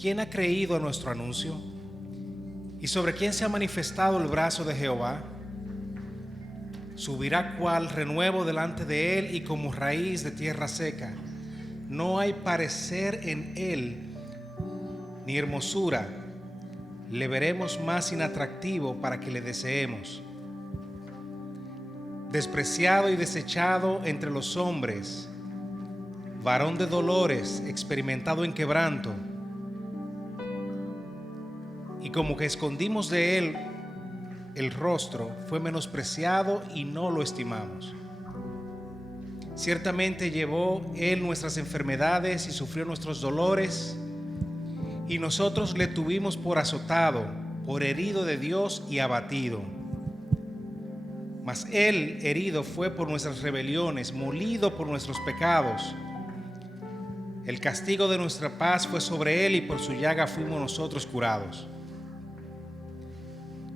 ¿quién ha creído a nuestro anuncio? ¿Y sobre quién se ha manifestado el brazo de Jehová? Subirá cual renuevo delante de él y como raíz de tierra seca. No hay parecer en él ni hermosura. Le veremos más inatractivo para que le deseemos. Despreciado y desechado entre los hombres, varón de dolores, experimentado en quebranto. Y como que escondimos de él el rostro, fue menospreciado y no lo estimamos. Ciertamente llevó él nuestras enfermedades y sufrió nuestros dolores, y nosotros le tuvimos por azotado, por herido de Dios y abatido. Mas él herido fue por nuestras rebeliones, molido por nuestros pecados. El castigo de nuestra paz fue sobre él, y por su llaga fuimos nosotros curados.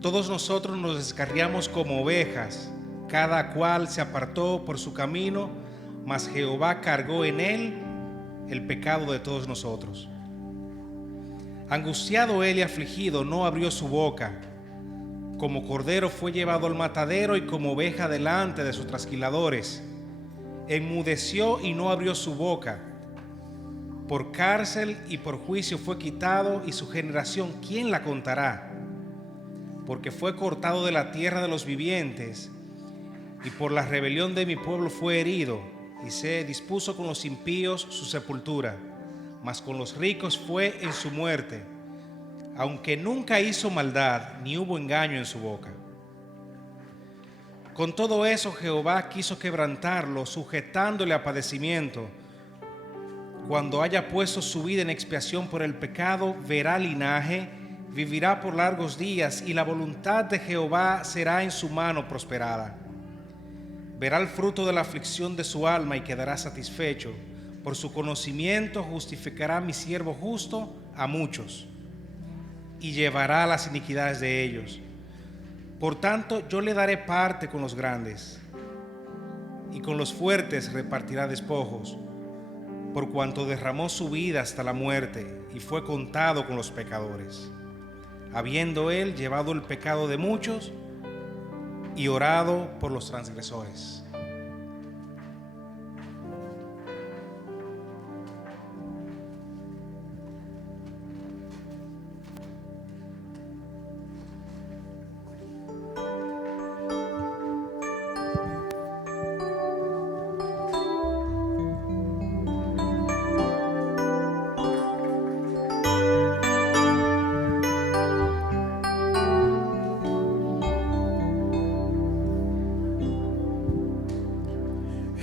Todos nosotros nos descarriamos como ovejas, cada cual se apartó por su camino, mas Jehová cargó en él el pecado de todos nosotros. Angustiado él y afligido, no abrió su boca. Como cordero fue llevado al matadero, y como oveja delante de sus trasquiladores. Enmudeció y no abrió su boca. Por cárcel y por juicio fue quitado, y su generación, ¿quién la contará? Porque fue cortado de la tierra de los vivientes, y por la rebelión de mi pueblo fue herido, y se dispuso con los impíos su sepultura, mas con los ricos fue en su muerte, aunque nunca hizo maldad, ni hubo engaño en su boca. Con todo eso Jehová quiso quebrantarlo, sujetándole a padecimiento. Cuando haya puesto su vida en expiación por el pecado, verá linaje, vivirá por largos días, y la voluntad de Jehová será en su mano prosperada. Verá el fruto de la aflicción de su alma y quedará satisfecho. Por su conocimiento justificará mi siervo justo a muchos, y llevará las iniquidades de ellos. Por tanto, yo le daré parte con los grandes, y con los fuertes repartirá despojos, por cuanto derramó su vida hasta la muerte, y fue contado con los pecadores, habiendo él llevado el pecado de muchos y orado por los transgresores.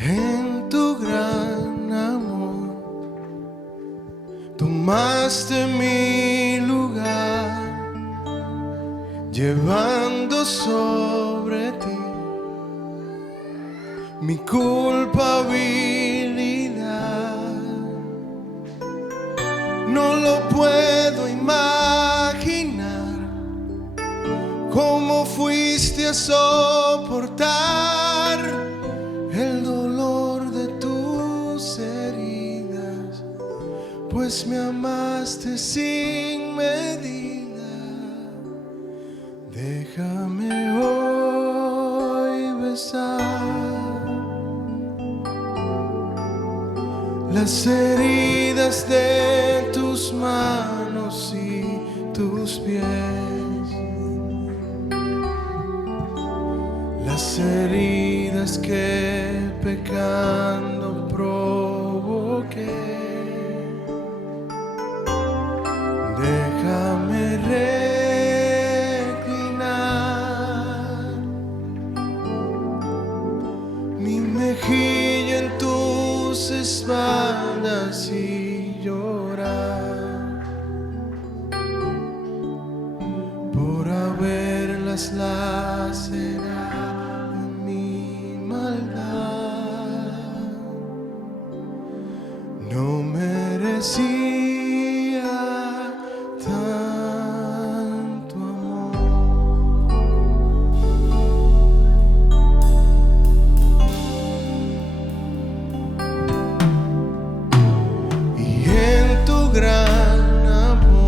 En tu gran amor tomaste mi lugar, llevando sobre ti mi culpabilidad. No lo puedo imaginar cómo fuiste a soportar el dolor de tus heridas, pues me amaste sin medida. Déjame hoy besar las heridas de tus manos y tus pies, las heridas que pecando provoqué. Déjame reclinar mi mejilla en tus espaldas y llorar por haberlas lacerado en mi maldad. No merecía tanto amor. Y en tu gran amor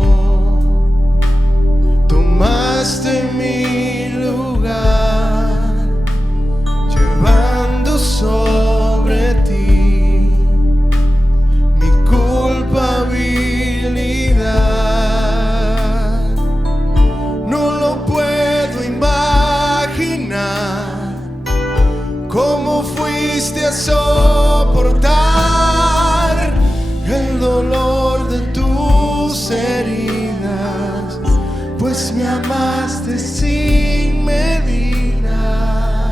pues me amaste sin medida.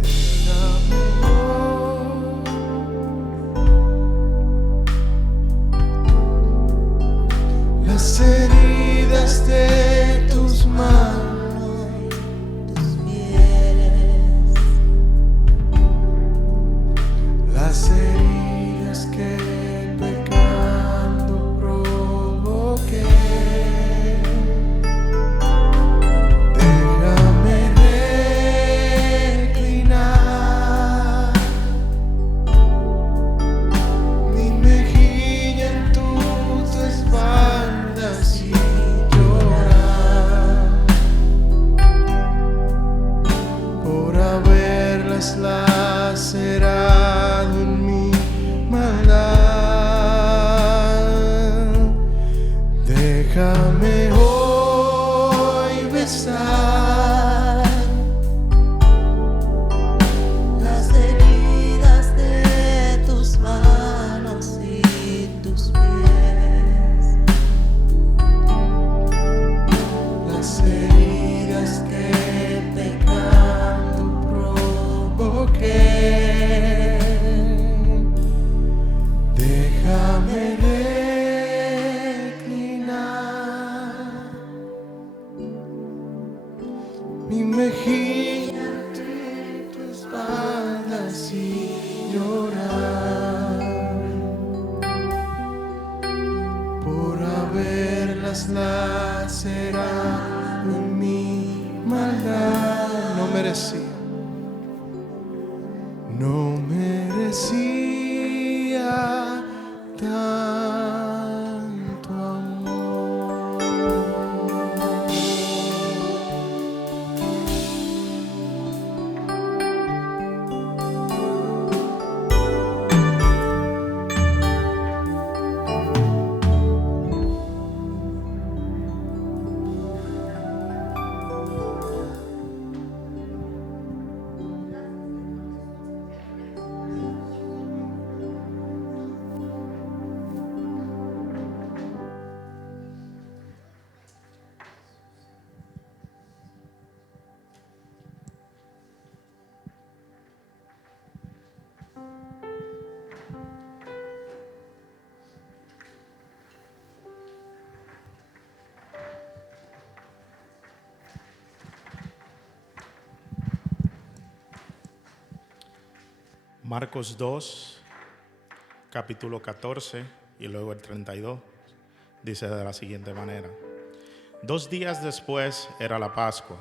Déjame hoy las heridas de tus manos, tus pies, las heridas que pecando provoqué. Déjame reclinar mi mejilla en tu espalda sin llorar por haberlas lacerado en mi maldad. Déjame hoy besar las heridas de tus manos y tus pies, las heridas que pecando provoqué. Déjame reclinar mi mejilla entre tu espalda sin llorar por haberlas lacerado en mi maldad. No merecía tanto amor. Marcos 2, capítulo 14 y luego el 32, dice de la siguiente manera: 2 días después era la Pascua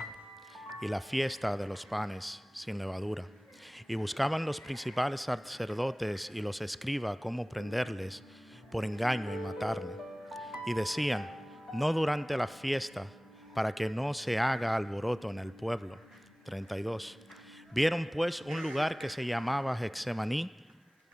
y la fiesta de los panes sin levadura, y buscaban los principales sacerdotes y los escribas cómo prenderles por engaño y matarle. Y decían: no durante la fiesta, para que no se haga alboroto en el pueblo. 32. Vieron pues un lugar que se llamaba Getsemaní,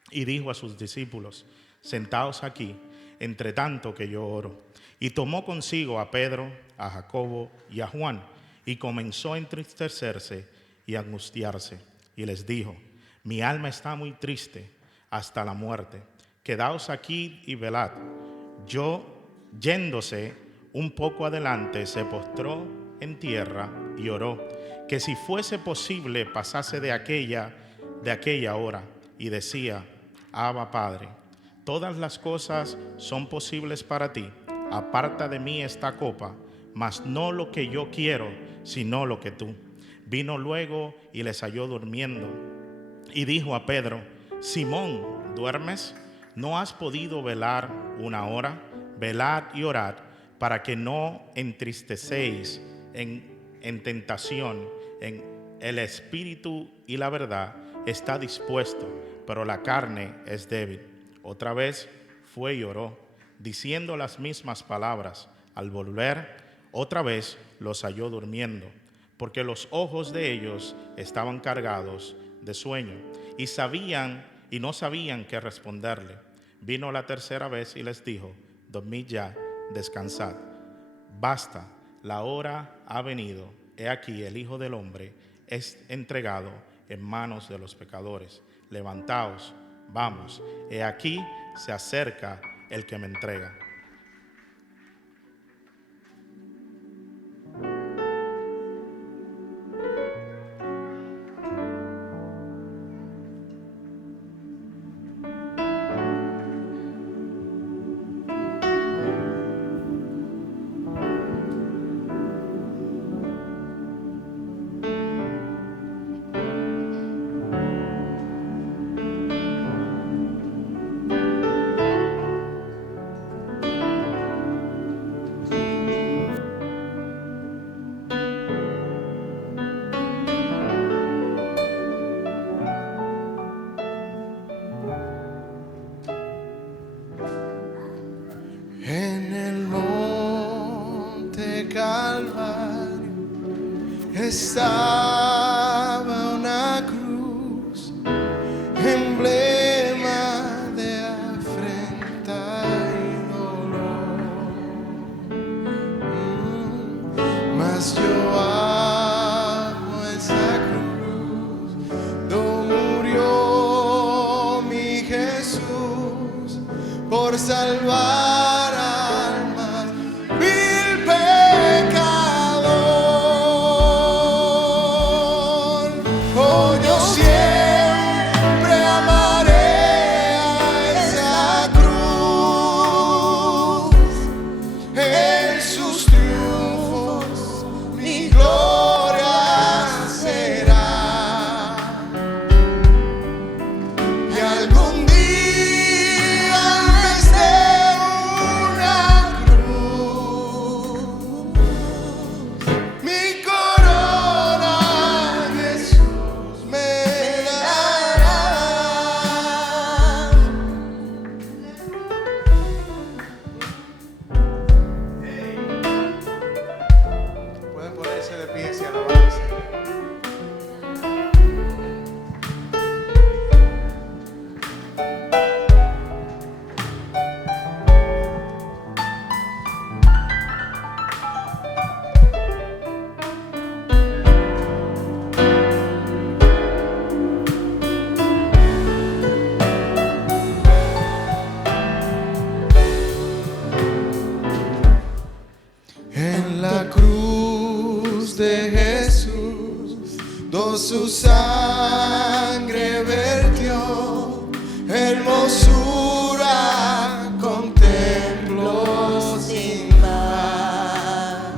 y dijo a sus discípulos: sentaos aquí, entre tanto que yo oro. Y tomó consigo a Pedro, a Jacobo y a Juan, y comenzó a entristecerse y a angustiarse. Y les dijo: mi alma está muy triste hasta la muerte. Quedaos aquí y velad. Yéndose un poco adelante, se postró en tierra y oró, que si fuese posible pasase de aquella hora, y decía: Abba, Padre, todas las cosas son posibles para ti. Aparta de mí esta copa, mas no lo que yo quiero, sino lo que tú. Vino luego y les halló durmiendo, y dijo a Pedro: Simón, ¿duermes? ¿No has podido velar una hora? Velad y orad, para que no entristecéis en tentación. En el espíritu y la verdad está dispuesto, pero la carne es débil. Otra vez fue y oró, diciendo las mismas palabras. Al volver, otra vez los halló durmiendo, porque los ojos de ellos estaban cargados de sueño, y no sabían qué responderle. Vino la tercera vez y les dijo: dormid ya, descansad. Basta, la hora ha venido. He aquí, el Hijo del Hombre es entregado en manos de los pecadores. Levantaos, vamos. He aquí, se acerca el que me entrega. En el monte Calvario estaba una cruz, emblema de afrenta y dolor. Mas yo amo esa cruz, donde murió mi Jesús por salvar almas, vil pecador. Oh, yo siempre amaré a esa cruz, en sus triunfos mi gloria será. Y algún día desde una cruz mi corona Jesús me dará. Pueden ponerse de pie y alabarse. En la cruz de Jesús, su sangre vertió, hermosura contemplo sin par,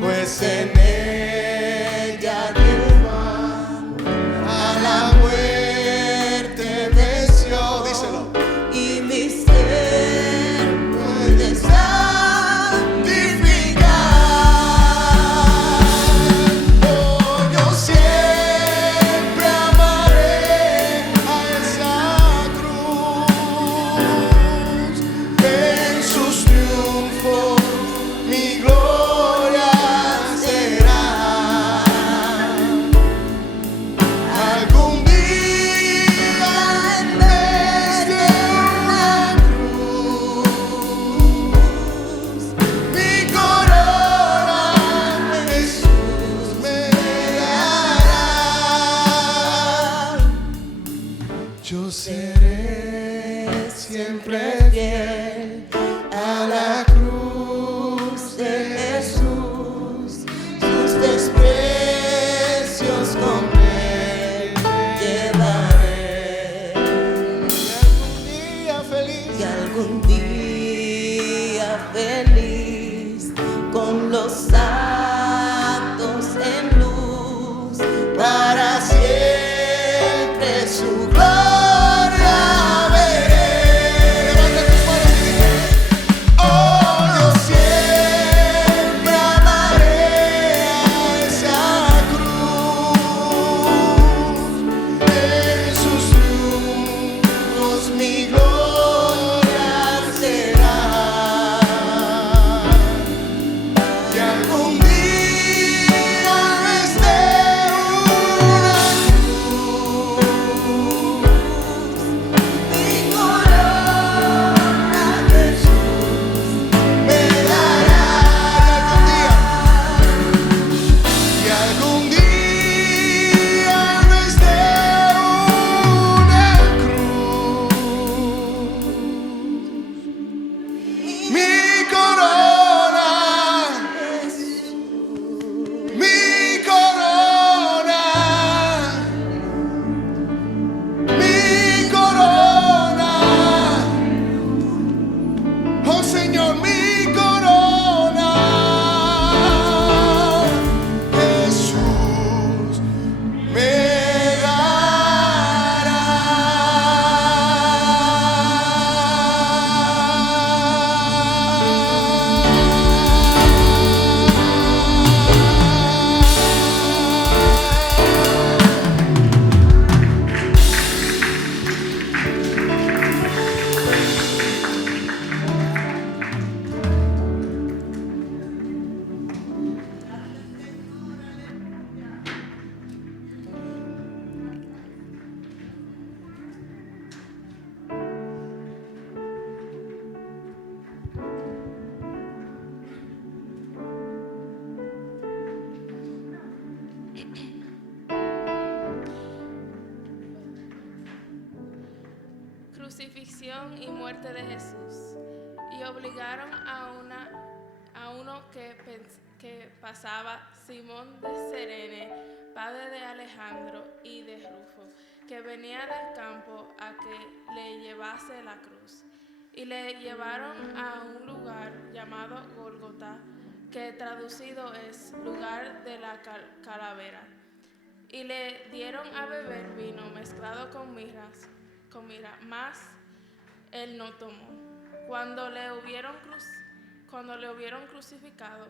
pues en ella lleva a la muerte venció, díselo, y mi ser puede yo seré siempre fiel a la cruz de Jesús, sus desprecios con él llevaré. Y algún día feliz con los santos en luz, para siempre su gloria veré. Levanta tus manos y dice: oh, yo siempre amaré a esa cruz, en sus triunfos mi gloria será. crucifixión y muerte de Jesús, y obligaron a uno que pasaba, Simón de Cirene, padre de Alejandro y de Rufo, que venía del campo, a que le llevase la cruz. Y le llevaron a un lugar llamado Gólgota, que traducido es lugar de la calavera. Y le dieron a beber vino mezclado con mirra, mas él no tomó. Cuando le hubieron crucificado,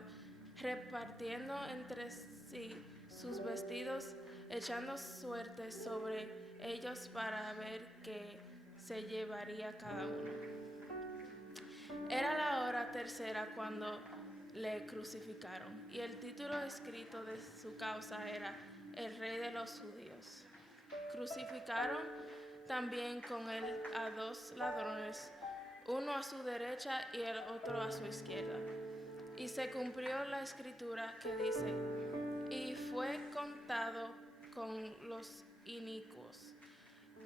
repartiendo entre sí sus vestidos, echando suertes sobre ellos para ver qué se llevaría cada uno. Era la hora tercera cuando le crucificaron, y el título escrito de su causa era El Rey de los Judíos. Crucificaron también con él a 2 ladrones, uno a su derecha y el otro a su izquierda. Y se cumplió la escritura que dice: y fue contado con los inicuos.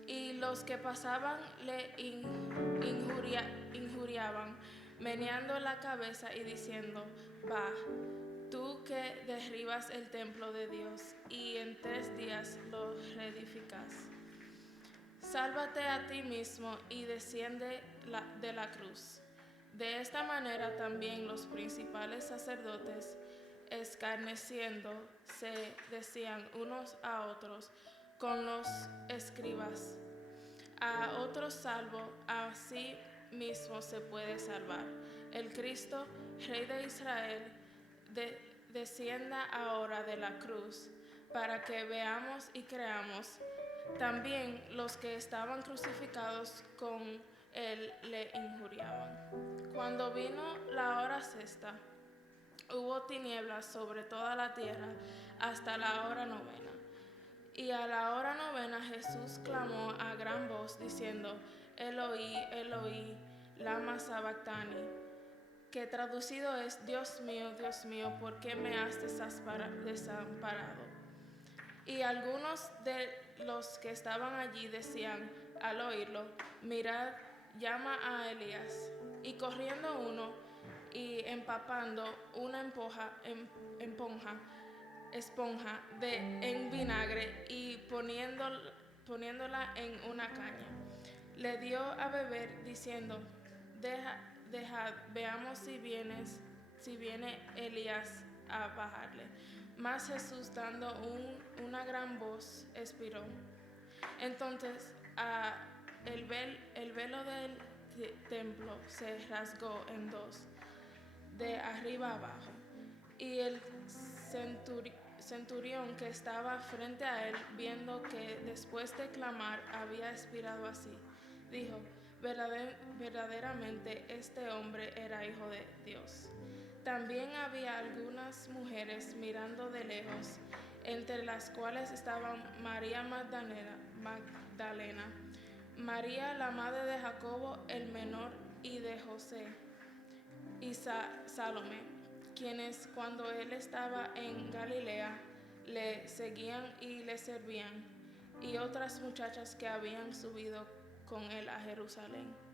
Y los que pasaban le injuriaban, meneando la cabeza y diciendo: va, tú que derribas el templo de Dios y en 3 días lo reedificas. Sálvate a ti mismo y desciende de la cruz. De esta manera también los principales sacerdotes, escarneciendo, se decían unos a otros con los escribas: a otro salvo, a sí mismo se puede salvar. El Cristo, Rey de Israel, descienda ahora de la cruz, para que veamos y creamos. También los que estaban crucificados con él le injuriaban. Cuando vino la hora sexta, hubo tinieblas sobre toda la tierra hasta la hora novena. Y a la hora novena Jesús clamó a gran voz diciendo: Eloi, Eloi, lama sabactani, que traducido es: Dios mío, ¿por qué me has desamparado? Y algunos de los que estaban allí decían al oírlo: mirad, llama a Elías. Y corriendo uno y empapando una esponja en vinagre y poniéndola en una caña, le dio a beber diciendo: dejad, veamos si viene Elías a bajarle. Mas Jesús, dando una gran voz, expiró. Entonces el velo del templo se rasgó en 2, de arriba abajo. Y el centurión que estaba frente a él, viendo que después de clamar había expirado así, dijo: verdaderamente este hombre era hijo de Dios. También había algunas mujeres mirando de lejos, entre las cuales estaban María Magdalena, María la madre de Jacobo el menor y de José, y Salomé, quienes cuando él estaba en Galilea le seguían y le servían, y otras muchachas que habían subido con él a Jerusalén.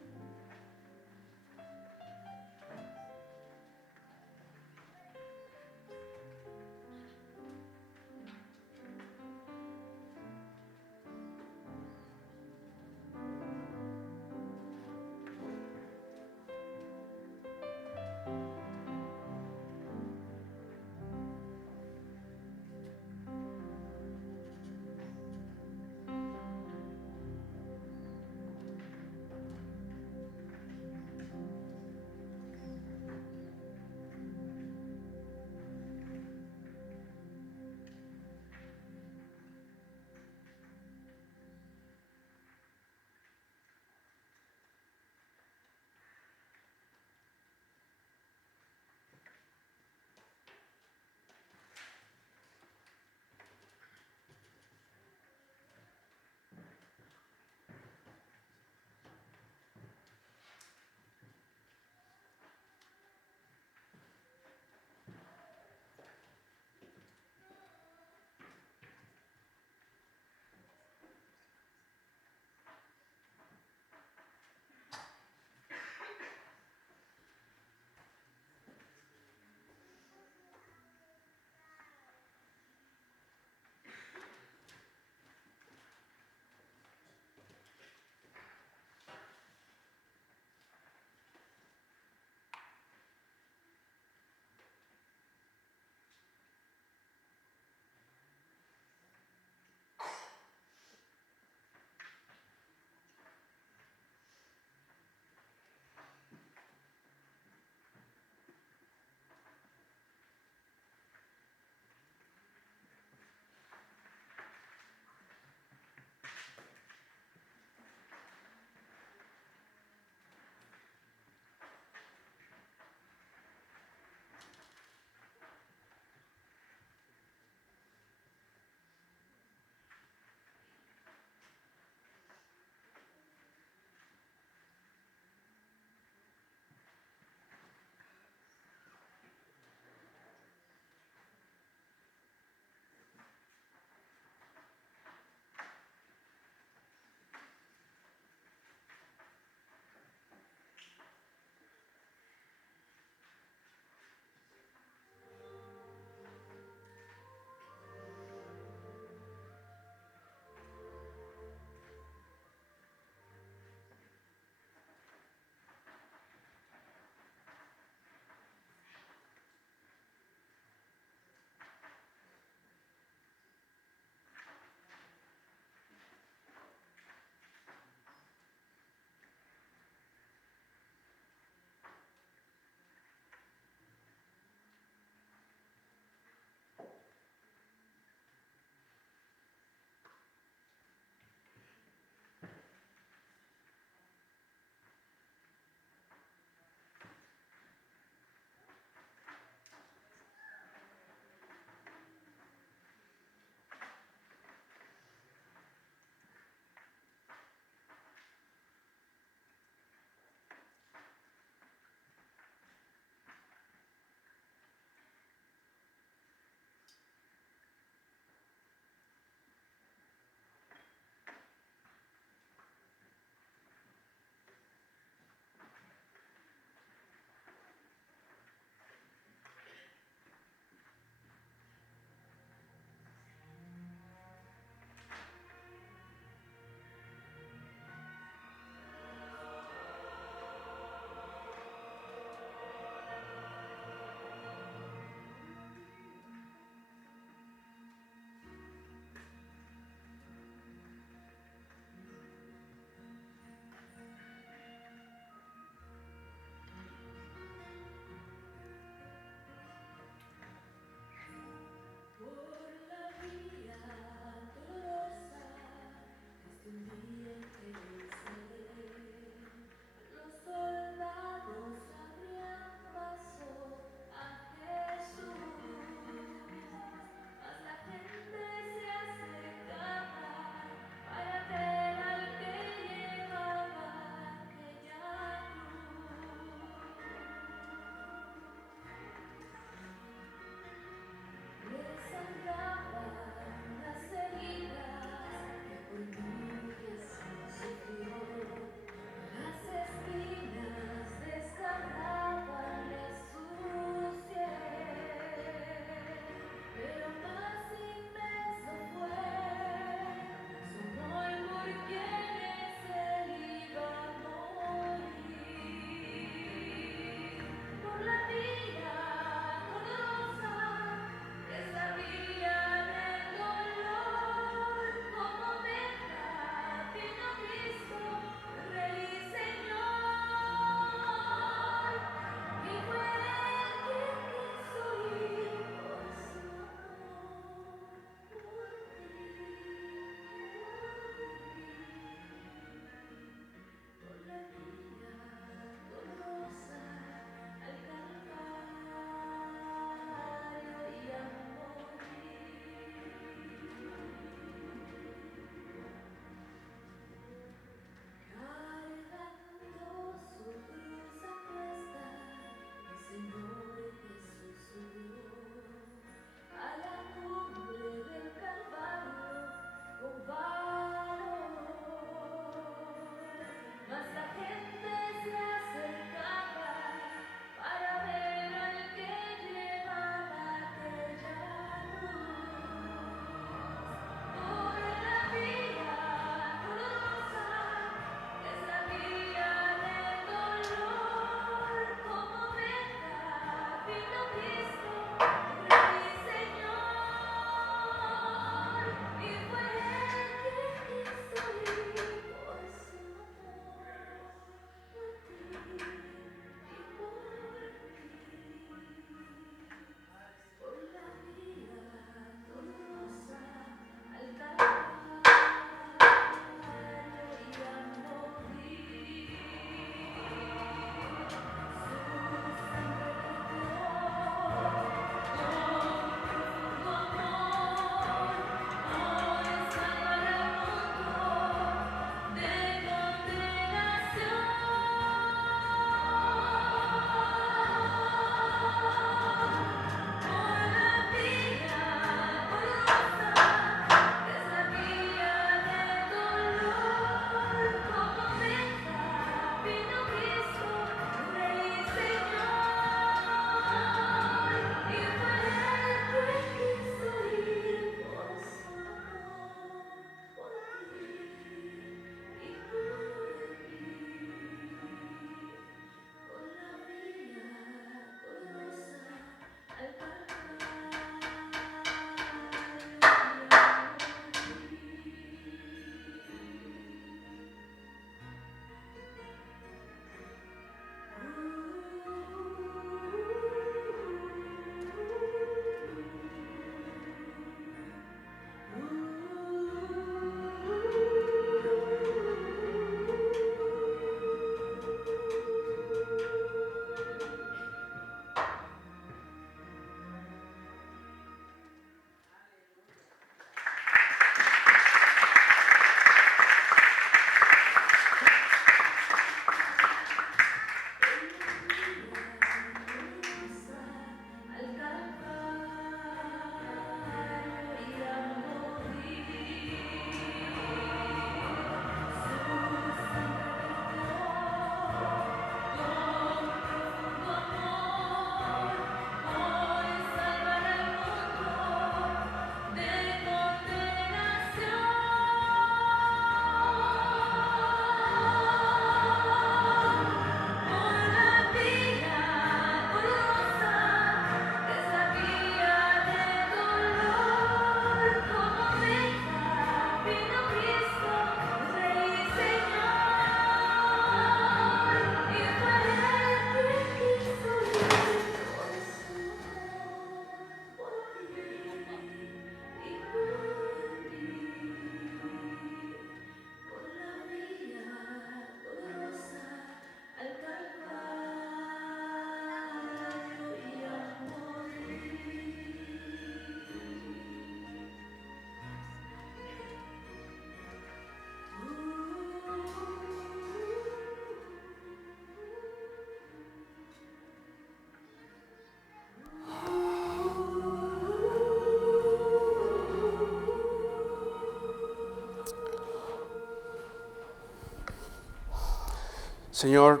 Señor,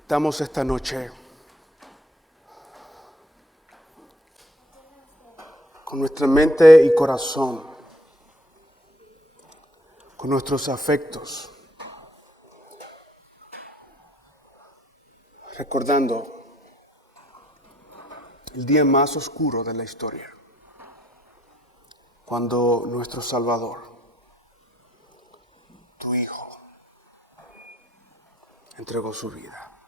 estamos esta noche con nuestra mente y corazón, con nuestros afectos, recordando el día más oscuro de la historia, cuando nuestro Salvador, tu Hijo, entregó su vida.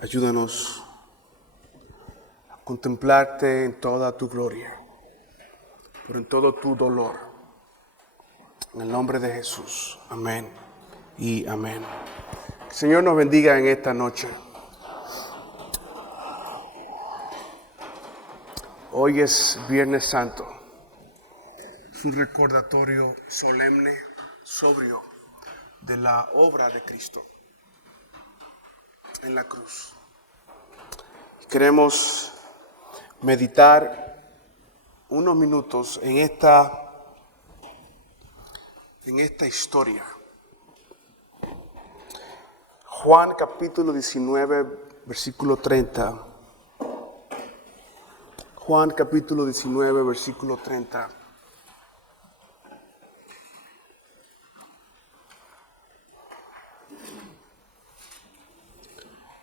Ayúdanos a contemplarte en toda tu gloria, pero en todo tu dolor. En el nombre de Jesús. Amén y amén. Que el Señor nos bendiga en esta noche. Hoy es Viernes Santo. Es un recordatorio solemne, sobrio, de la obra de Cristo en la cruz. Queremos meditar unos minutos en esta historia. Juan capítulo 19, versículo 30. Juan capítulo 19, versículo 30.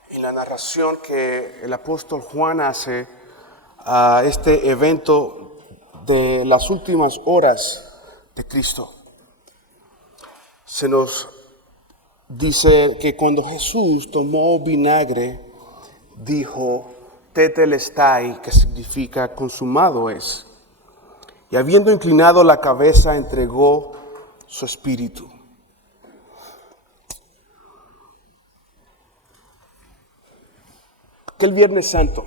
En la narración que el apóstol Juan hace a este evento de las últimas horas de Cristo, se nos dice que cuando Jesús tomó vinagre, dijo: Tetelestai, que significa consumado es. Y habiendo inclinado la cabeza, entregó su espíritu. Aquel Viernes Santo,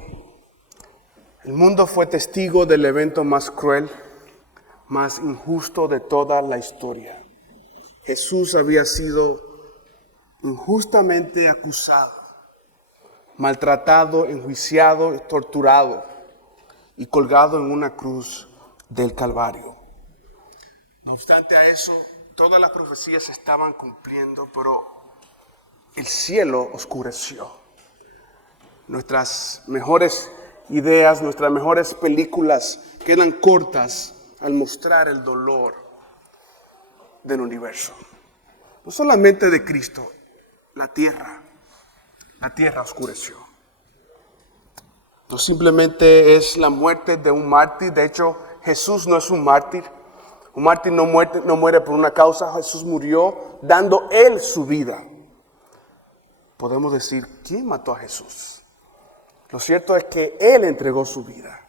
el mundo fue testigo del evento más cruel, más injusto de toda la historia. Jesús había sido injustamente acusado, maltratado, enjuiciado, torturado y colgado en una cruz del Calvario. No obstante a eso, todas las profecías se estaban cumpliendo, pero el cielo oscureció. Nuestras mejores ideas, nuestras mejores películas quedan cortas al mostrar el dolor del universo. No solamente de Cristo, la tierra oscureció. No simplemente es la muerte de un mártir. De hecho, Jesús no es un mártir. Un mártir no muere por una causa. Jesús murió dando Él su vida. Podemos decir, ¿quién mató a Jesús? Lo cierto es que Él entregó su vida.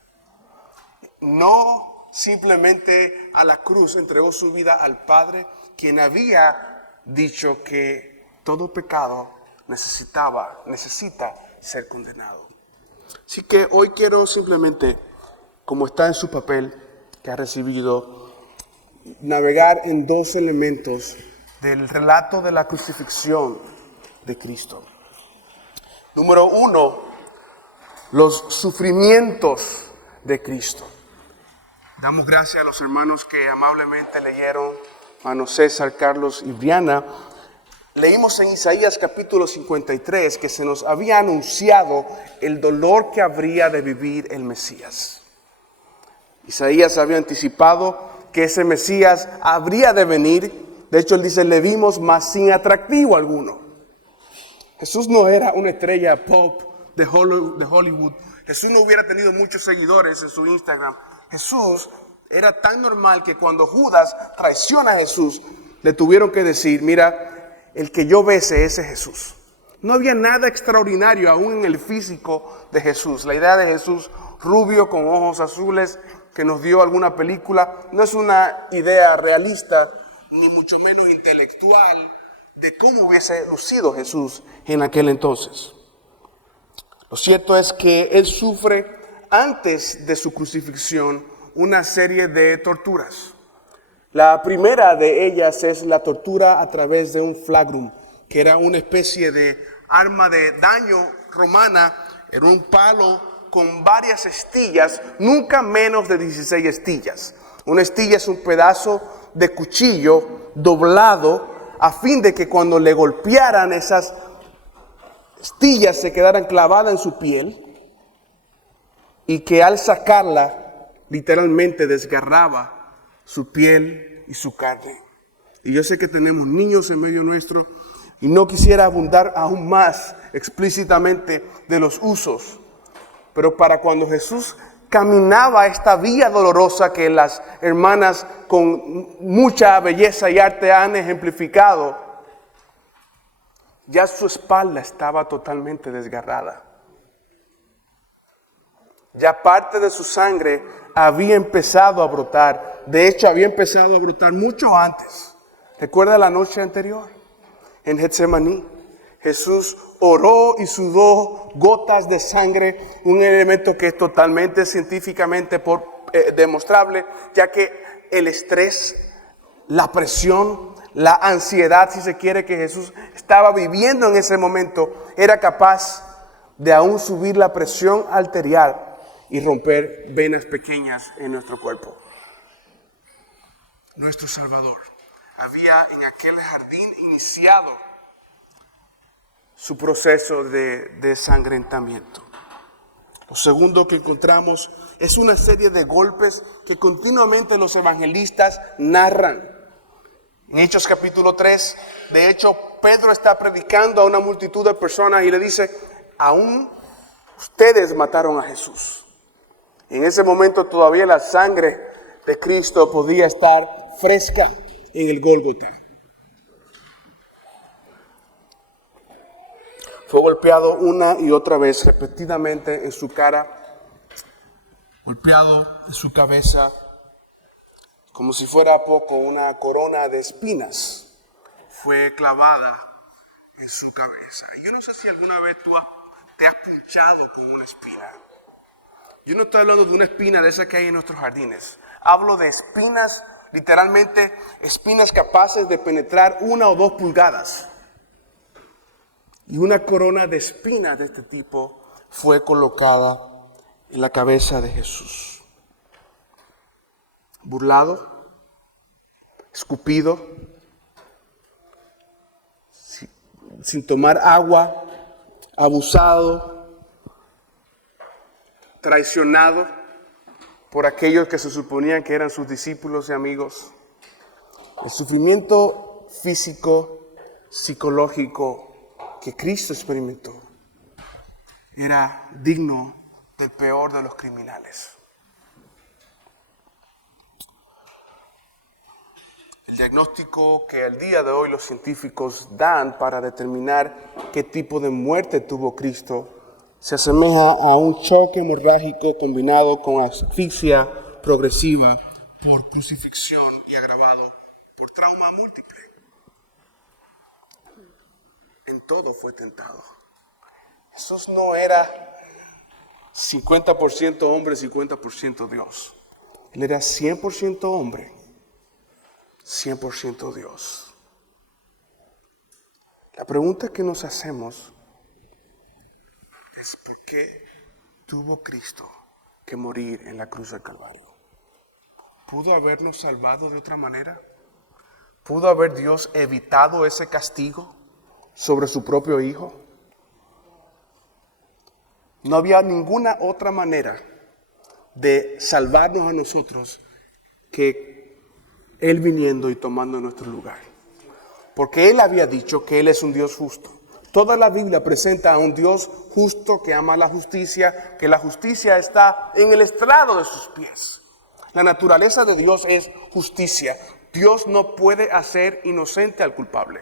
No simplemente a la cruz, entregó su vida al Padre, quien había dicho que todo pecado necesita ser condenado. Así que hoy quiero simplemente, como está en su papel que ha recibido, navegar en dos elementos del relato de la crucifixión de Cristo. Número uno, los sufrimientos de Cristo. Damos gracias a los hermanos que amablemente leyeron, hermanos César, Carlos y Briana. Leímos en Isaías capítulo 53 que se nos había anunciado el dolor que habría de vivir el Mesías. Isaías había anticipado que ese Mesías habría de venir. De hecho, él dice, le vimos mas sin atractivo alguno. Jesús no era una estrella pop de Hollywood. Jesús no hubiera tenido muchos seguidores en su Instagram. Jesús era tan normal que cuando Judas traiciona a Jesús, le tuvieron que decir, mira, el que yo bese, ese es Jesús. No había nada extraordinario aún en el físico de Jesús. La idea de Jesús rubio con ojos azules que nos dio alguna película no es una idea realista ni mucho menos intelectual de cómo hubiese lucido Jesús en aquel entonces. Lo cierto es que Él sufre antes de su crucifixión una serie de torturas. La primera de ellas es la tortura a través de un flagrum, que era una especie de arma de daño romana. Era un palo con varias estillas, nunca menos de 16 estillas. Una estilla es un pedazo de cuchillo doblado a fin de que cuando le golpearan esas astillas se quedaran clavadas en su piel, y que al sacarla literalmente desgarraba su piel y su carne. Y yo sé que tenemos niños en medio nuestro y no quisiera abundar aún más explícitamente de los usos, pero para cuando Jesús caminaba esta vía dolorosa que las hermanas con mucha belleza y arte han ejemplificado, ya su espalda estaba totalmente desgarrada. Ya parte de su sangre había empezado a brotar. De hecho, había empezado a brotar mucho antes. ¿Recuerda la noche anterior? En Getsemaní, Jesús oró y sudó gotas de sangre, un elemento que es totalmente científicamente demostrable, ya que el estrés, la presión, la ansiedad, si se quiere, que Jesús estaba viviendo en ese momento, era capaz de aún subir la presión arterial y romper venas pequeñas en nuestro cuerpo. Nuestro Salvador había en aquel jardín iniciado su proceso de desangrentamiento. Lo segundo que encontramos es una serie de golpes que continuamente los evangelistas narran. En Hechos capítulo 3, de hecho, Pedro está predicando a una multitud de personas y le dice, aún ustedes mataron a Jesús. En ese momento todavía la sangre de Cristo podía estar fresca en el Gólgota. Fue golpeado una y otra vez, repetidamente en su cara, golpeado en su cabeza, como si fuera poco, una corona de espinas fue clavada en su cabeza. Yo no sé si alguna vez tú te has punchado con una espina. Yo no estoy hablando de una espina de esas que hay en nuestros jardines. Hablo de espinas, literalmente espinas capaces de penetrar 1 o 2 pulgadas. Y una corona de espinas de este tipo fue colocada en la cabeza de Jesús. Burlado, escupido, sin tomar agua, abusado, traicionado por aquellos que se suponían que eran sus discípulos y amigos. El sufrimiento físico, psicológico que Cristo experimentó era digno del peor de los criminales. El diagnóstico que al día de hoy los científicos dan para determinar qué tipo de muerte tuvo Cristo se asemeja a un choque hemorrágico combinado con asfixia progresiva por crucifixión y agravado por trauma múltiple. En todo fue tentado. Jesús no era 50% hombre, 50% Dios. Él era 100% hombre, 100% Dios. La pregunta que nos hacemos es ¿por qué tuvo Cristo que morir en la cruz del Calvario? ¿Pudo habernos salvado de otra manera? ¿Pudo haber Dios evitado ese castigo sobre su propio Hijo? No había ninguna otra manera de salvarnos a nosotros que Él viniendo y tomando nuestro lugar. Porque Él había dicho que Él es un Dios justo. Toda la Biblia presenta a un Dios justo que ama la justicia, que la justicia está en el estrado de sus pies. La naturaleza de Dios es justicia. Dios no puede hacer inocente al culpable.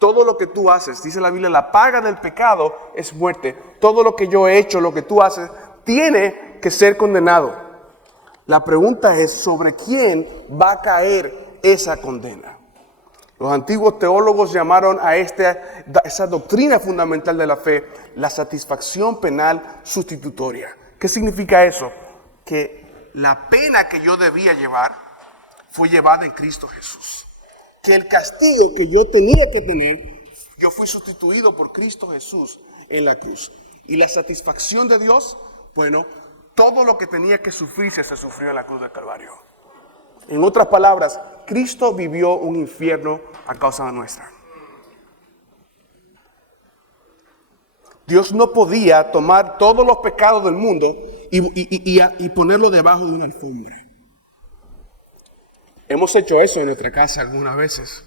Todo lo que tú haces, dice la Biblia, la paga del pecado es muerte. Todo lo que yo he hecho, lo que tú haces, tiene que ser condenado. La pregunta es sobre quién va a caer esa condena. Los antiguos teólogos llamaron a esa doctrina fundamental de la fe la satisfacción penal sustitutoria. ¿Qué significa eso? Que la pena que yo debía llevar fue llevada en Cristo Jesús. Que el castigo que yo tenía que tener, yo fui sustituido por Cristo Jesús en la cruz. Y la satisfacción de Dios, bueno, todo lo que tenía que sufrirse se sufrió en la cruz del Calvario. En otras palabras, Cristo vivió un infierno a causa de nuestra. Dios no podía tomar todos los pecados del mundo y ponerlo debajo de una alfombra. Hemos hecho eso en nuestra casa algunas veces.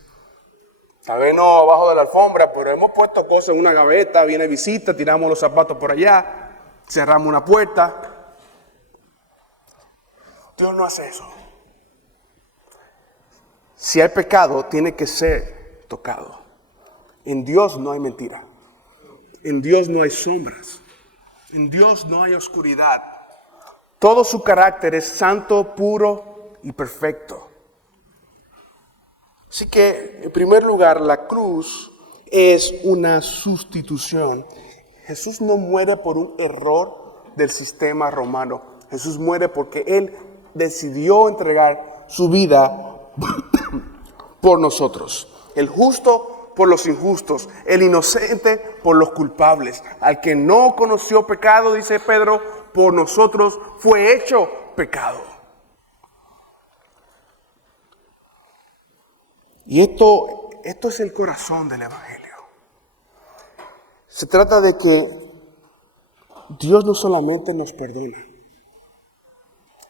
Tal vez no abajo de la alfombra, pero hemos puesto cosas en una gaveta, viene visita, tiramos los zapatos por allá, cerramos una puerta. Dios no hace eso. Si hay pecado, tiene que ser tocado. En Dios no hay mentira. En Dios no hay sombras. En Dios no hay oscuridad. Todo su carácter es santo, puro y perfecto. Así que, en primer lugar, la cruz es una sustitución. Jesús no muere por un error del sistema romano. Jesús muere porque Él decidió entregar su vida por nosotros. El justo por los injustos, el inocente por los culpables. Al que no conoció pecado, dice Pedro, por nosotros fue hecho pecado. Y esto es el corazón del Evangelio. Se trata de que Dios no solamente nos perdona.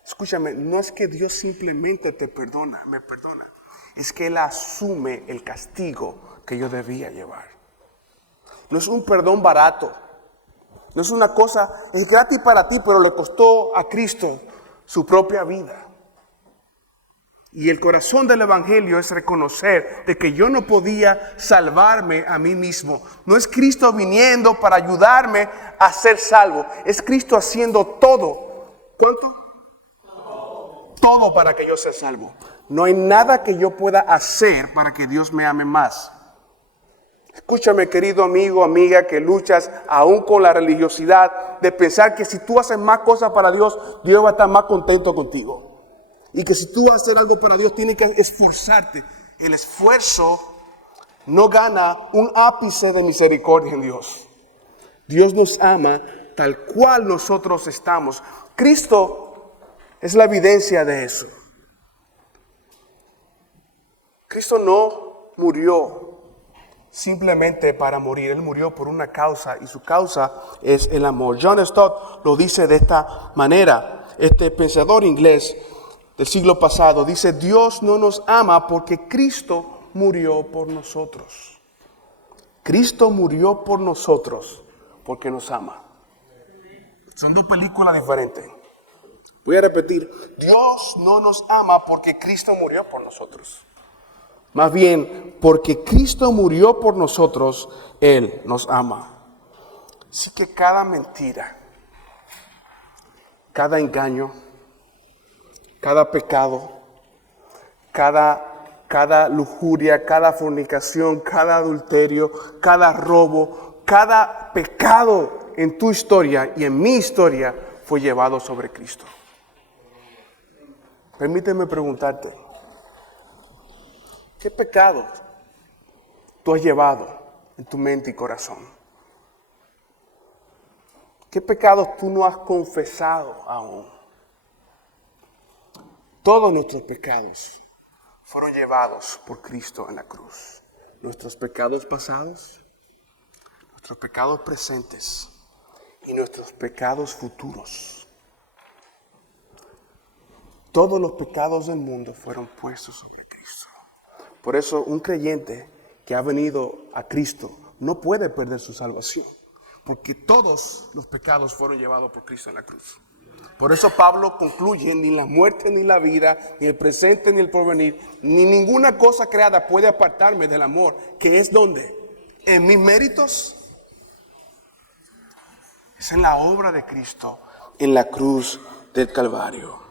Escúchame, no es que Dios simplemente me perdona. Es que Él asume el castigo que yo debía llevar. No es un perdón barato. No es una cosa, es gratis para ti, pero le costó a Cristo su propia vida. Y el corazón del Evangelio es reconocer de que yo no podía salvarme a mí mismo. No es Cristo viniendo para ayudarme a ser salvo. Es Cristo haciendo todo. ¿Cuánto? Todo para que yo sea salvo. No hay nada que yo pueda hacer para que Dios me ame más. Escúchame, querido amigo, amiga, que luchas aún con la religiosidad de pensar que si tú haces más cosas para Dios, Dios va a estar más contento contigo. Y que si tú vas a hacer algo para Dios, tienes que esforzarte. El esfuerzo no gana un ápice de misericordia en Dios. Dios nos ama tal cual nosotros estamos. Cristo es la evidencia de eso. Cristo no murió simplemente para morir. Él murió por una causa y su causa es el amor. John Stott lo dice de esta manera. Este pensador inglés del siglo pasado dice: Dios no nos ama porque Cristo murió por nosotros. Cristo murió por nosotros porque nos ama. Son dos películas diferentes. Voy a repetir: Dios no nos ama porque Cristo murió por nosotros. Más bien, porque Cristo murió por nosotros, Él nos ama. Así que cada mentira, cada engaño, cada pecado, cada lujuria, cada fornicación, cada adulterio, cada robo, cada pecado en tu historia y en mi historia fue llevado sobre Cristo. Permíteme preguntarte, ¿qué pecado tú has llevado en tu mente y corazón? ¿Qué pecados tú no has confesado aún? Todos nuestros pecados fueron llevados por Cristo en la cruz. Nuestros pecados pasados, nuestros pecados presentes y nuestros pecados futuros. Todos los pecados del mundo fueron puestos sobre Cristo. Por eso un creyente que ha venido a Cristo no puede perder su salvación, porque todos los pecados fueron llevados por Cristo en la cruz. Por eso Pablo concluye: ni la muerte, ni la vida, ni el presente, ni el porvenir, ni ninguna cosa creada puede apartarme del amor, que es ¿dónde? En mis méritos. Es en la obra de Cristo, en la cruz del Calvario.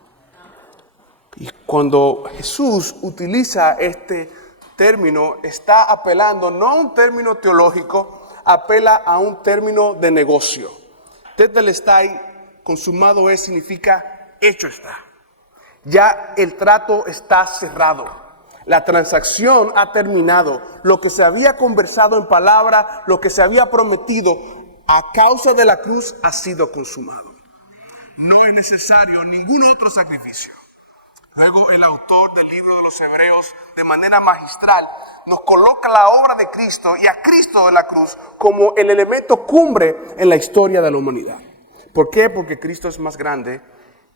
Y cuando Jesús utiliza este término, está apelando no a un término teológico, apela a un término de negocio. Tetelestai, consumado es, significa hecho está. Ya el trato está cerrado. La transacción ha terminado. Lo que se había conversado en palabra, lo que se había prometido a causa de la cruz ha sido consumado. No es necesario ningún otro sacrificio. Luego el autor del libro de los Hebreos de manera magistral nos coloca la obra de Cristo y a Cristo en la cruz como el elemento cumbre en la historia de la humanidad. ¿Por qué? Porque Cristo es más grande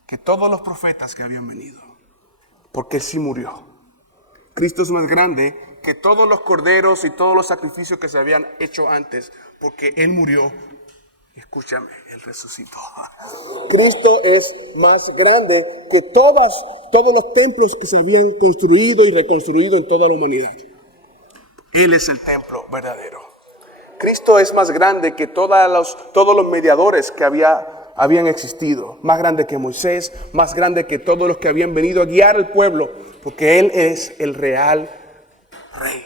que todos los profetas que habían venido. Porque Él sí murió. Cristo es más grande que todos los corderos y todos los sacrificios que se habían hecho antes. Porque Él murió. Escúchame, Él resucitó. Cristo es más grande que todos los templos que se habían construido y reconstruido en toda la humanidad. Él es el templo verdadero. Cristo es más grande que todos los mediadores que habían existido. Más grande que Moisés, más grande que todos los que habían venido a guiar al pueblo. Porque Él es el real Rey.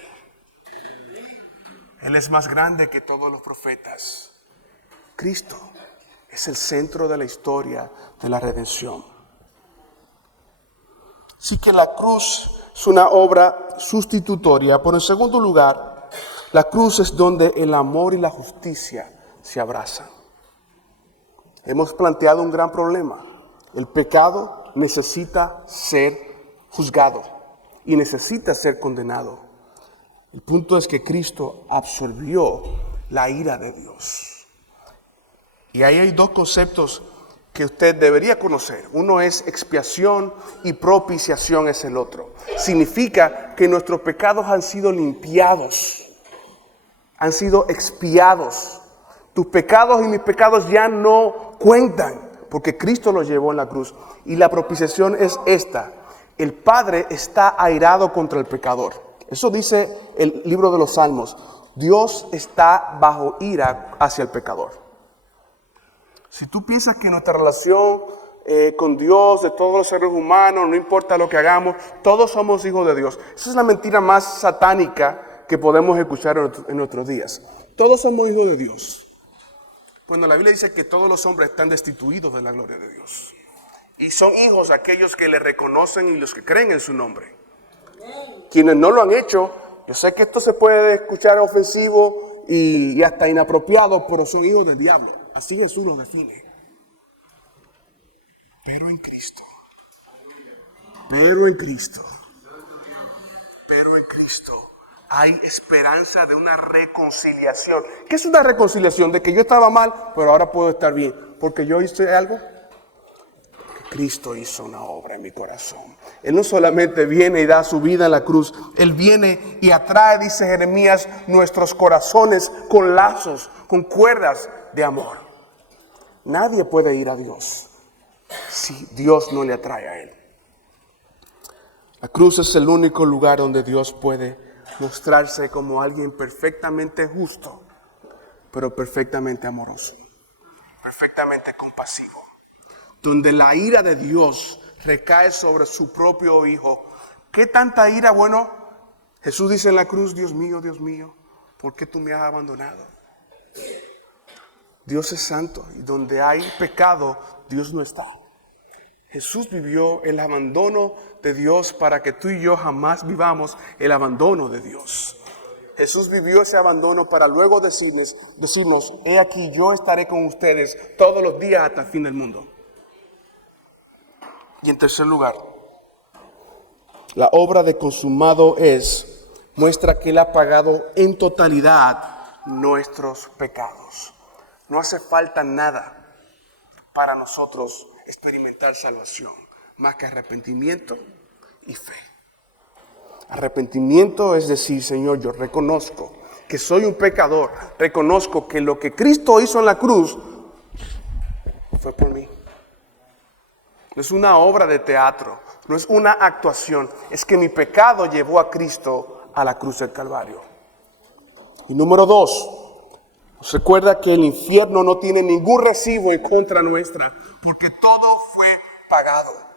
Él es más grande que todos los profetas. Cristo es el centro de la historia de la redención. Así que la cruz es una obra sustitutoria, pero en segundo lugar, la cruz es donde el amor y la justicia se abrazan. Hemos planteado un gran problema. El pecado necesita ser juzgado y necesita ser condenado. El punto es que Cristo absorbió la ira de Dios. Y ahí hay dos conceptos que usted debería conocer. Uno es expiación y propiciación es el otro. Significa que nuestros pecados han sido limpiados, han sido expiados. Tus pecados y mis pecados ya no cuentan, porque Cristo los llevó en la cruz. Y la propiciación es esta: el Padre está airado contra el pecador. Eso dice el libro de los Salmos. Dios está bajo ira hacia el pecador. Si tú piensas que nuestra relación con Dios, de todos los seres humanos, no importa lo que hagamos, todos somos hijos de Dios. Esa es la mentira más satánica que podemos escuchar en nuestros días. Todos somos hijos de Dios. Bueno, la Biblia dice que todos los hombres están destituidos de la gloria de Dios. Y son hijos aquellos que le reconocen y los que creen en su nombre. Quienes no lo han hecho, yo sé que esto se puede escuchar ofensivo y hasta inapropiado, pero son hijos del diablo. Así Jesús los define. Pero en Cristo hay esperanza de una reconciliación. ¿Qué es una reconciliación? De que yo estaba mal, pero ahora puedo estar bien. Porque yo hice algo. Porque Cristo hizo una obra en mi corazón. Él no solamente viene y da su vida en la cruz. Él viene y atrae, dice Jeremías, nuestros corazones con lazos, con cuerdas de amor. Nadie puede ir a Dios si Dios no le atrae a Él. La cruz es el único lugar donde Dios puede mostrarse como alguien perfectamente justo, pero perfectamente amoroso, perfectamente compasivo. Donde la ira de Dios recae sobre su propio Hijo. ¿Qué tanta ira? Bueno, Jesús dice en la cruz: Dios mío, ¿por qué tú me has abandonado? Dios es santo y donde hay pecado, Dios no está. Jesús vivió el abandono de Dios para que tú y yo jamás vivamos el abandono de Dios. Jesús vivió ese abandono para luego decirnos: he aquí, yo estaré con ustedes todos los días hasta el fin del mundo. Y en tercer lugar, la obra de consumado muestra que Él ha pagado en totalidad nuestros pecados. No hace falta nada para nosotros experimentar salvación, más que arrepentimiento y fe. Arrepentimiento es decir: Señor, yo reconozco que soy un pecador, reconozco que lo que Cristo hizo en la cruz fue por mí. No es una obra de teatro, no es una actuación, es que mi pecado llevó a Cristo a la cruz del Calvario. Y número 2, nos recuerda que el infierno no tiene ningún recibo en contra nuestra, porque todo fue pagado.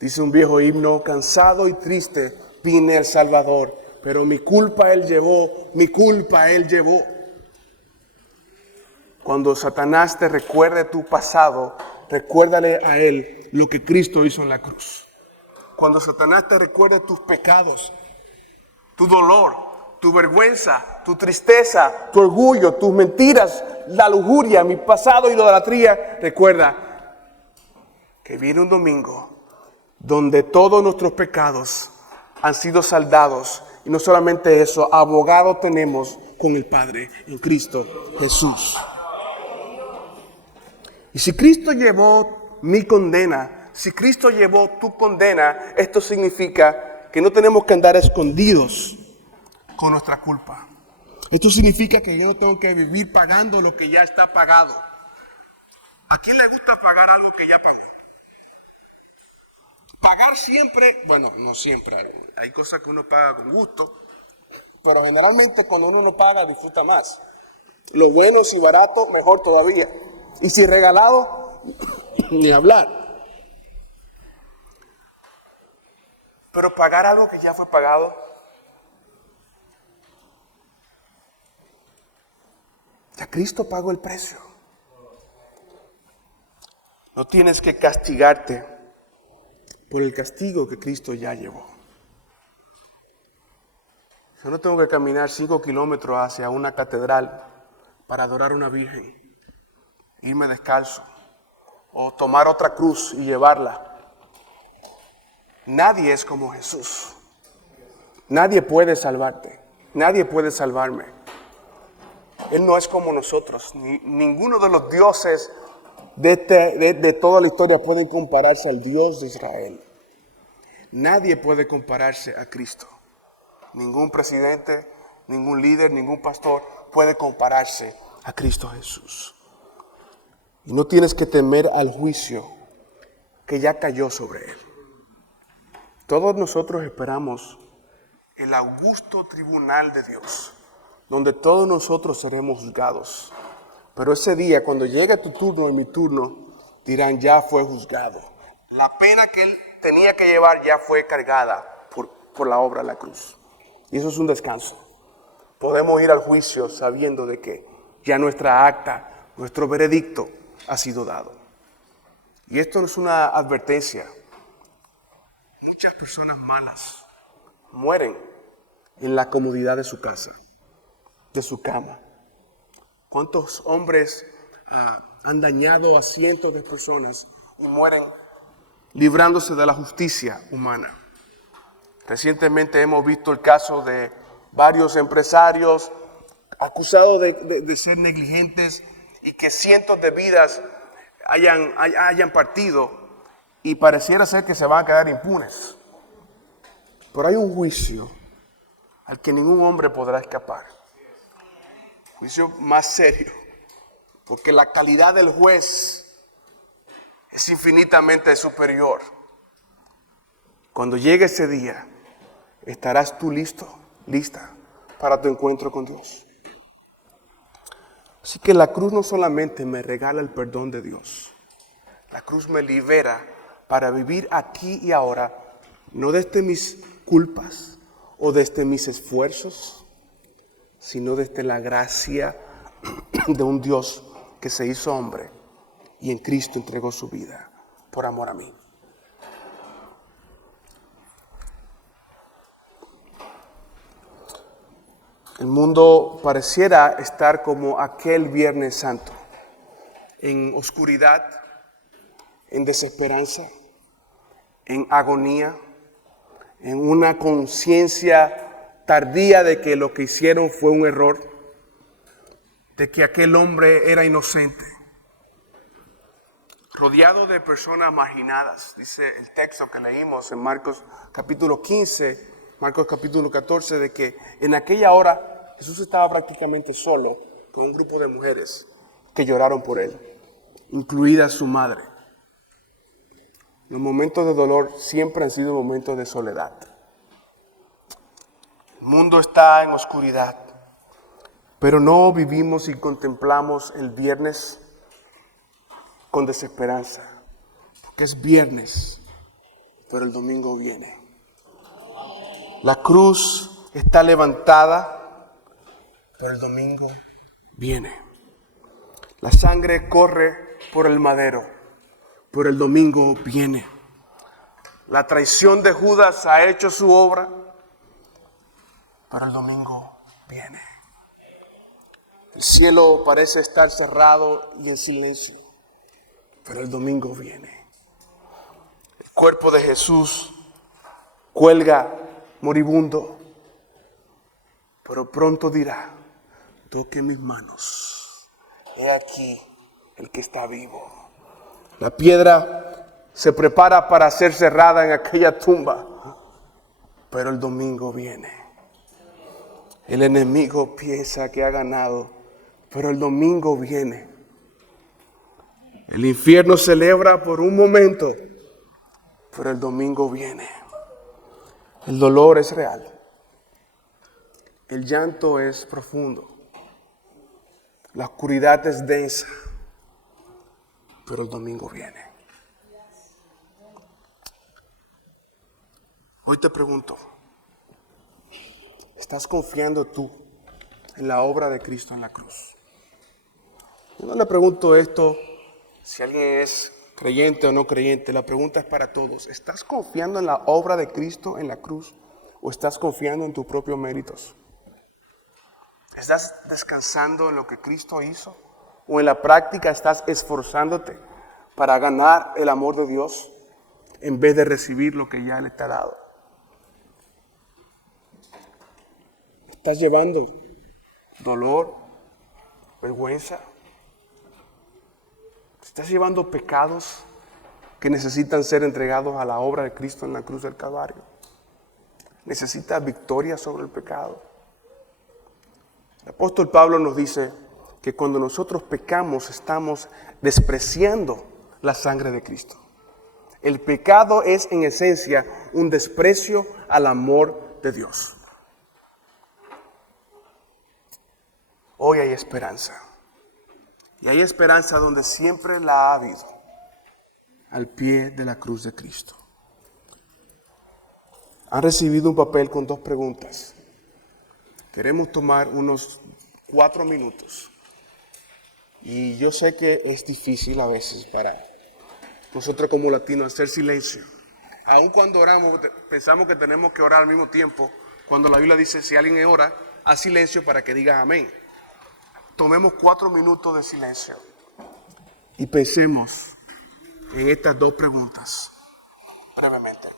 Dice un viejo himno: cansado y triste vine al Salvador, pero mi culpa Él llevó. Cuando Satanás te recuerde tu pasado, recuérdale a Él lo que Cristo hizo en la cruz. Cuando Satanás te recuerde tus pecados, tu dolor, tu vergüenza, tu tristeza, tu orgullo, tus mentiras, la lujuria, mi pasado y la idolatría, recuerda que viene un domingo donde todos nuestros pecados han sido saldados. Y no solamente eso, abogado tenemos con el Padre en Cristo Jesús. Y si Cristo llevó mi condena, si Cristo llevó tu condena, esto significa que no tenemos que andar escondidos con nuestra culpa. Esto significa que yo no tengo que vivir pagando lo que ya está pagado. ¿A quién le gusta pagar algo que ya pagó? Pagar siempre, bueno, no siempre, hay cosas que uno paga con gusto, pero generalmente cuando uno no paga disfruta más. Lo bueno, si barato, mejor todavía. Y si regalado, ni hablar. Pero pagar algo que ya fue pagado, ya Cristo pagó el precio. No tienes que castigarte por el castigo que Cristo ya llevó. Yo no tengo que caminar 5 kilómetros hacia una catedral para adorar a una virgen, irme descalzo o tomar otra cruz y llevarla. Nadie es como Jesús. Nadie puede salvarte. Nadie puede salvarme. Él no es como nosotros. Ninguno de los dioses de toda la historia pueden compararse al Dios de Israel. Nadie puede compararse a Cristo. Ningún presidente, ningún líder, ningún pastor puede compararse a Cristo Jesús. Y no tienes que temer al juicio que ya cayó sobre él. Todos nosotros esperamos el augusto tribunal de Dios, donde todos nosotros seremos juzgados. Pero ese día, cuando llegue tu turno y mi turno, dirán, ya fue juzgado. La pena que él tenía que llevar ya fue cargada por la obra de la cruz. Y eso es un descanso. Podemos ir al juicio sabiendo de que ya nuestra acta, nuestro veredicto ha sido dado. Y esto no es una advertencia. Muchas personas malas mueren en la comodidad de su casa, de su cama. ¿Cuántos hombres han dañado a cientos de personas y mueren librándose de la justicia humana? Recientemente hemos visto el caso de varios empresarios acusados de ser negligentes y que cientos de vidas hayan partido y pareciera ser que se van a quedar impunes. Pero hay un juicio al que ningún hombre podrá escapar. Juicio más serio, porque la calidad del juez es infinitamente superior. Cuando llegue ese día, ¿estarás tú lista para tu encuentro con Dios? Así que la cruz no solamente me regala el perdón de Dios, la cruz me libera para vivir aquí y ahora, no desde mis culpas o desde mis esfuerzos, sino desde la gracia de un Dios que se hizo hombre y en Cristo entregó su vida por amor a mí. El mundo pareciera estar como aquel Viernes Santo, en oscuridad, en desesperanza, en agonía, en una conciencia tardía de que lo que hicieron fue un error, de que aquel hombre era inocente, rodeado de personas marginadas. Dice el texto que leímos en Marcos capítulo 15, Marcos capítulo 14, de que en aquella hora Jesús estaba prácticamente solo con un grupo de mujeres que lloraron por él, incluida su madre. Los momentos de dolor siempre han sido momentos de soledad. El mundo está en oscuridad, pero no vivimos y contemplamos el viernes con desesperanza, porque es viernes, pero el domingo viene. La cruz está levantada, pero el domingo viene. La sangre corre por el madero, pero el domingo viene. La traición de Judas ha hecho su obra, pero el domingo viene. El cielo parece estar cerrado y en silencio, pero el domingo viene. El cuerpo de Jesús cuelga moribundo, pero pronto dirá: toque mis manos, he aquí el que está vivo. La piedra se prepara para ser cerrada en aquella tumba, pero el domingo viene. El enemigo piensa que ha ganado, pero el domingo viene. El infierno celebra por un momento, pero el domingo viene. El dolor es real. El llanto es profundo. La oscuridad es densa, pero el domingo viene. Hoy te pregunto, ¿estás confiando tú en la obra de Cristo en la cruz? Yo no le pregunto esto si alguien es creyente o no creyente. La pregunta es para todos. ¿Estás confiando en la obra de Cristo en la cruz o estás confiando en tus propios méritos? ¿Estás descansando en lo que Cristo hizo? ¿O en la práctica estás esforzándote para ganar el amor de Dios en vez de recibir lo que ya Él te ha dado? ¿Estás llevando dolor, vergüenza? ¿Estás llevando pecados que necesitan ser entregados a la obra de Cristo en la cruz del Calvario? ¿Necesitas victoria sobre el pecado? El apóstol Pablo nos dice que cuando nosotros pecamos estamos despreciando la sangre de Cristo. El pecado es en esencia un desprecio al amor de Dios. Hoy hay esperanza. Y hay esperanza donde siempre la ha habido, al pie de la cruz de Cristo. Han recibido un papel con 2 preguntas. Queremos tomar unos 4 minutos. Y yo sé que es difícil a veces para nosotros como latinos hacer silencio. Aun cuando oramos, pensamos que tenemos que orar al mismo tiempo. Cuando la Biblia dice, si alguien ora, haz silencio para que digas amén. Tomemos 4 minutos de silencio y pensemos en estas 2 preguntas brevemente.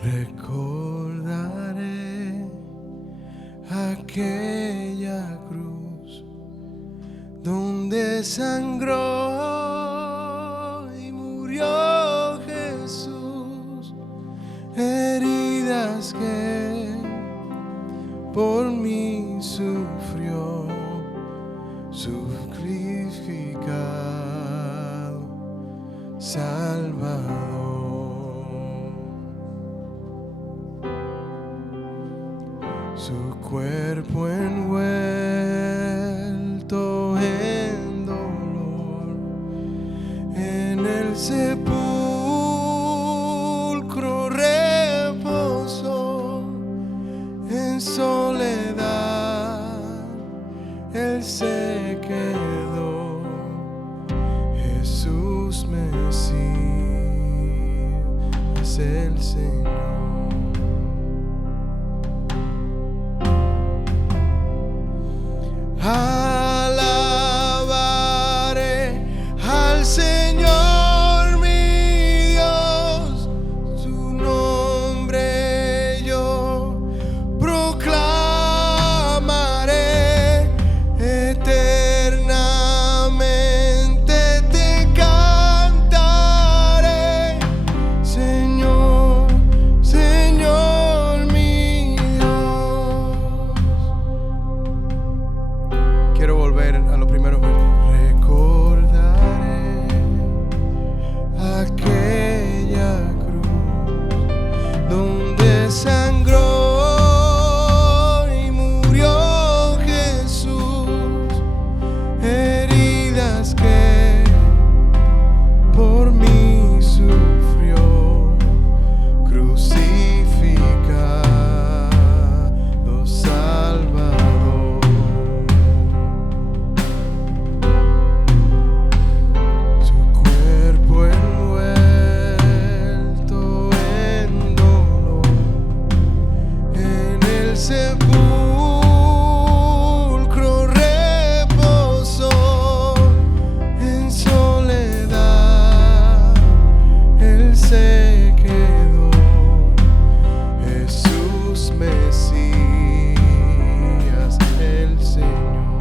Recordaré aquella cruz donde sangró y murió Jesús, heridas que por mí sufrió, sacrificado, Salvador. Su cuerpo envuelto en dolor, en el sepulcro reposó, en soledad Él se quedó. Jesús Mesías es el Señor. Alabaré al Señor mi Dios, su nombre yo proclamaré, eternamente te cantaré, Señor, Señor mi Dios. Quiero volver a los primeros versos. Recordaré aquella cruz donde sangró y murió Jesús, heridas que por mí sufrió, crucificado, Salvador. Su cuerpo envuelto en dolor, en el sepulcro reposó, en soledad Él se quedó. Jesús Mesías, el Señor.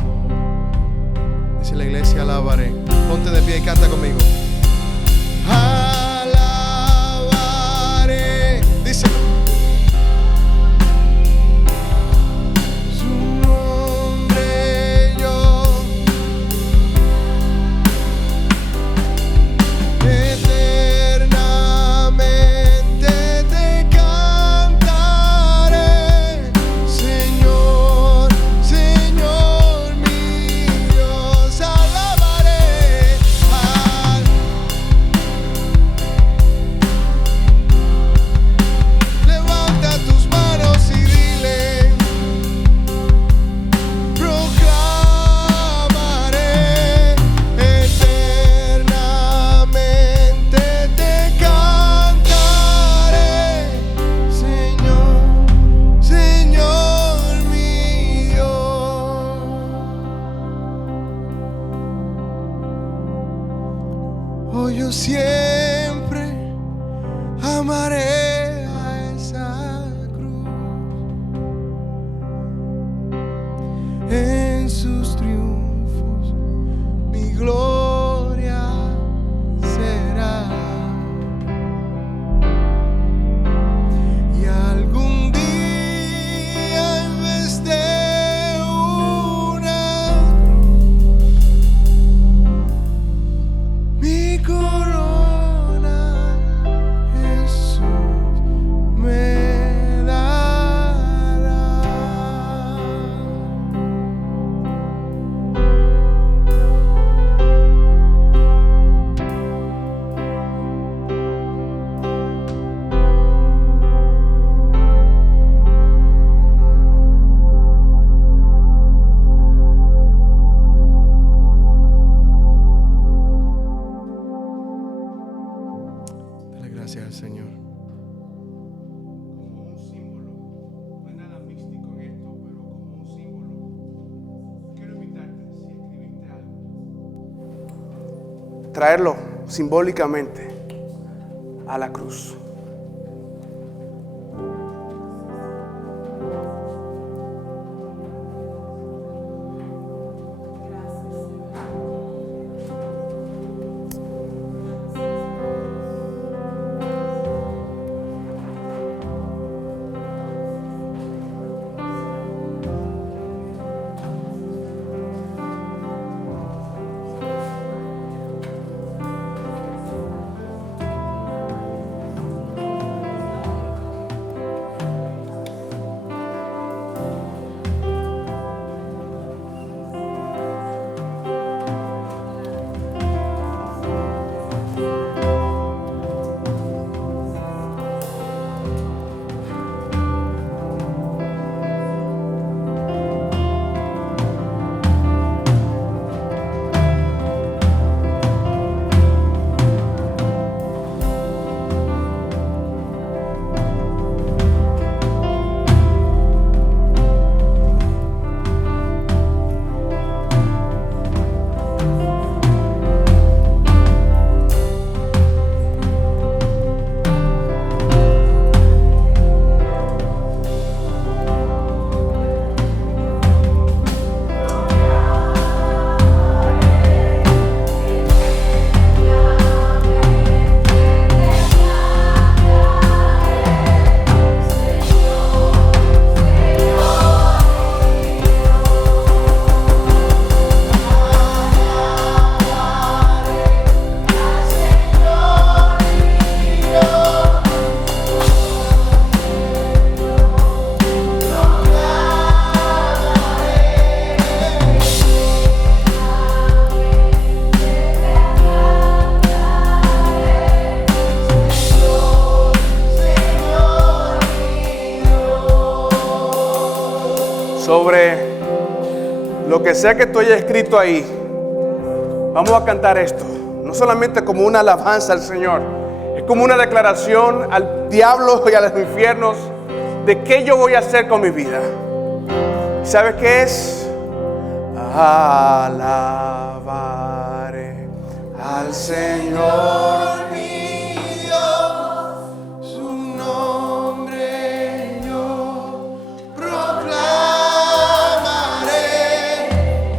Dice la iglesia, alabaré. Ponte de pie y canta conmigo. Alabaré. Dice su nombre yo eternamente te cantaré, Señor, Señor mi Dios. Alabaré al levanta tus manos y dile, proclamaré, eternamente te cantaré, Señor, Señor mi Dios. Oh, yo siempre amaré a esa cruz, en sus triunfos mi gloria será, y algún día en vez de una cruz mi corona Jesús me dará. Dale gracias al Señor. Como un símbolo, no hay nada místico en esto, pero como un símbolo, quiero invitarte, si escribiste algo, Traerlo simbólicamente a la cruz. sobre lo que sea que tú hayas escrito ahí, vamos a cantar esto. No solamente como una alabanza al Señor, es como una declaración al diablo y a los infiernos de qué yo voy a hacer con mi vida. ¿Sabes qué es? Alabaré al Señor mi Dios, su nombre yo proclamaré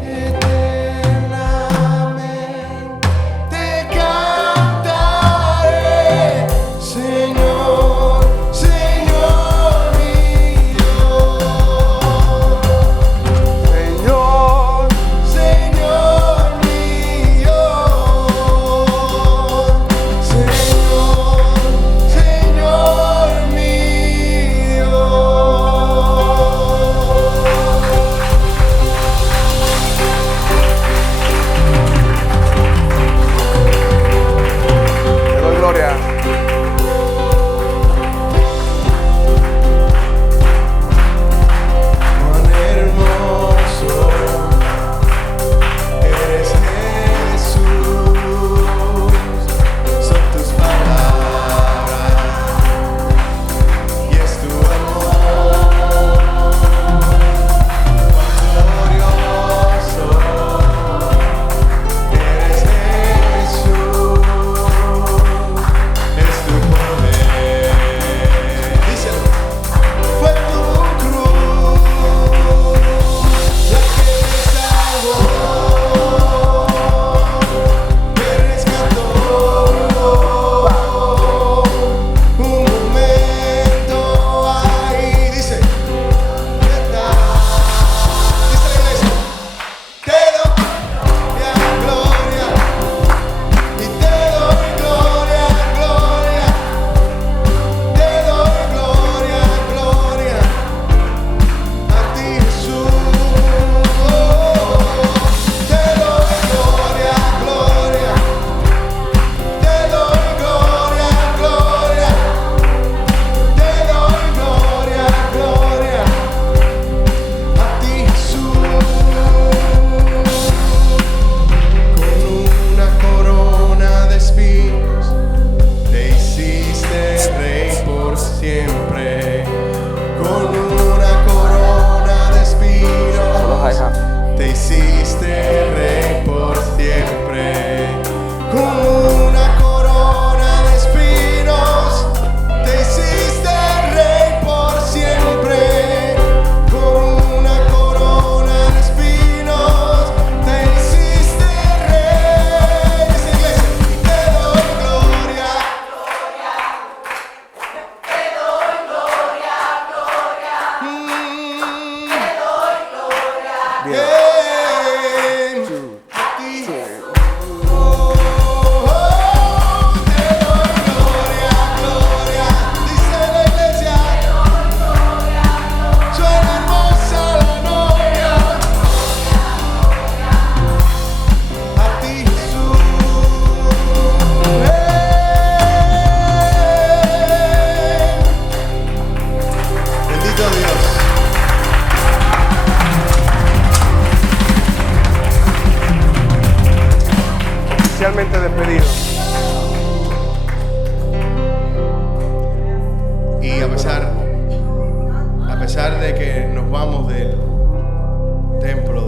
eternamente, te cantaré, Señor, Señor mi Dios. Señor, Señor mi Dios, Señor, Señor mi Dios. Te doy gloria. Cuán hermoso eres, Jesús, son tus palabras y es tu amor. Cuán glorioso eres, Jesús, es tu poder. Díselo. Fue tu cruz la que me salvó, me rescató. Un momento ahí, dice, verdad. Dice la iglesia, te doy gloria y te doy gloria, gloria. Te doy gloria, gloria a ti, Jesús. Te doy gloria, gloria. Te doy gloria, gloria. Te doy gloria, gloria a ti, Jesús. Con una corona de espinos te hiciste rey por siempre. Con una corona de espinos te hiciste rey por siempre. Con una corona de espinos te hiciste rey por siempre. Con una corona de espinos te hiciste rey. Dice la iglesia, y te doy gloria. Bien. A ti. Oh, te doy gloria, gloria. Dice la iglesia. Suena hermosa la novia. A ti, Jesús. Bendito Dios. Oficialmente despedido. Y a pesar de que nos vamos del templo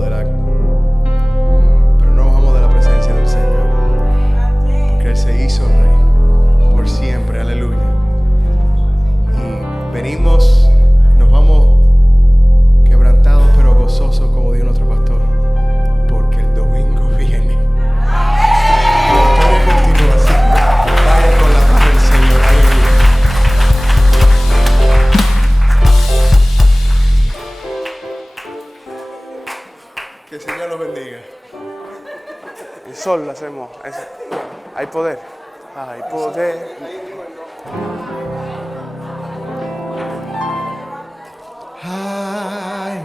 pero no nos vamos de la presencia del Señor, porque Él se hizo rey por siempre, aleluya. Y venimos, nos vamos quebrantados pero gozosos, como dijo nuestro pastor, porque el domingo viene. Todo continúa así. Vaya con la paz del Señor. Aleluya. Que el Señor los bendiga. El sol lo hacemos. Hay poder. Hay poder. Hay